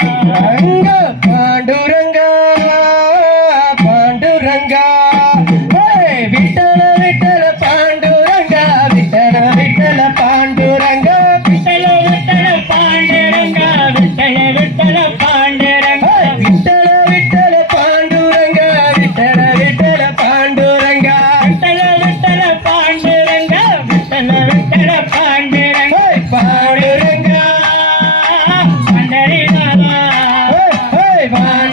Panduranga Panduranga Vittala Vittala Panduranga Vittala Vittala Panduranga Vittala Vittala Panduranga Vittala Vittala Pandu Bye.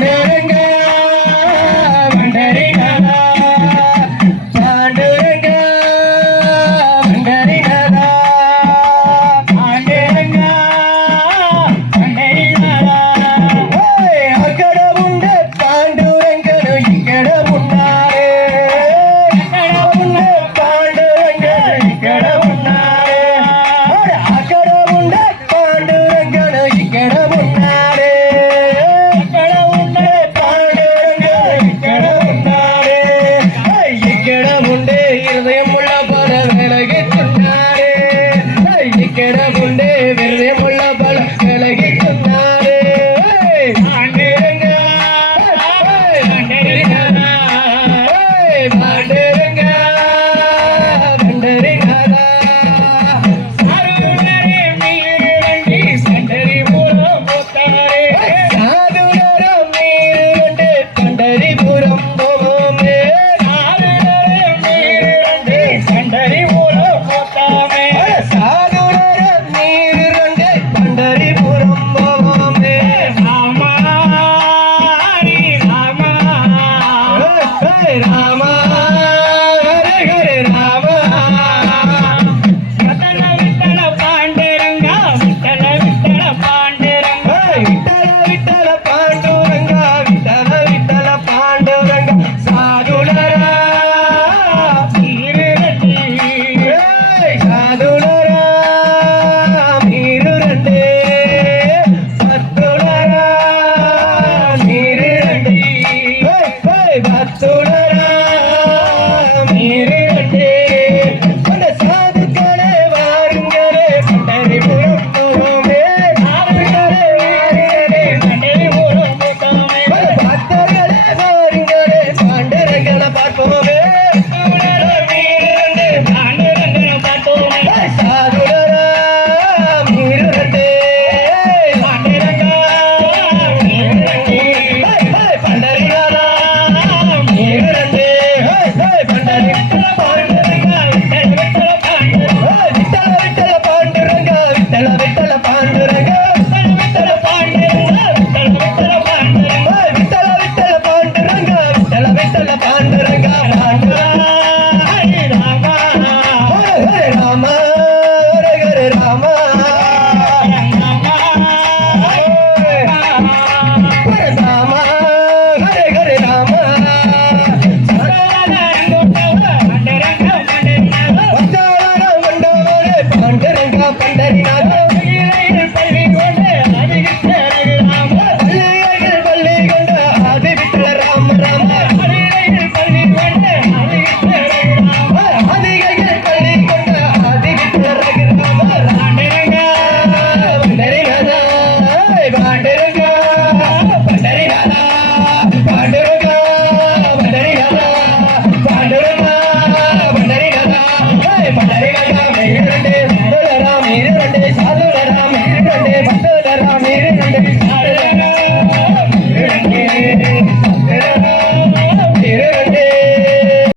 I'm gato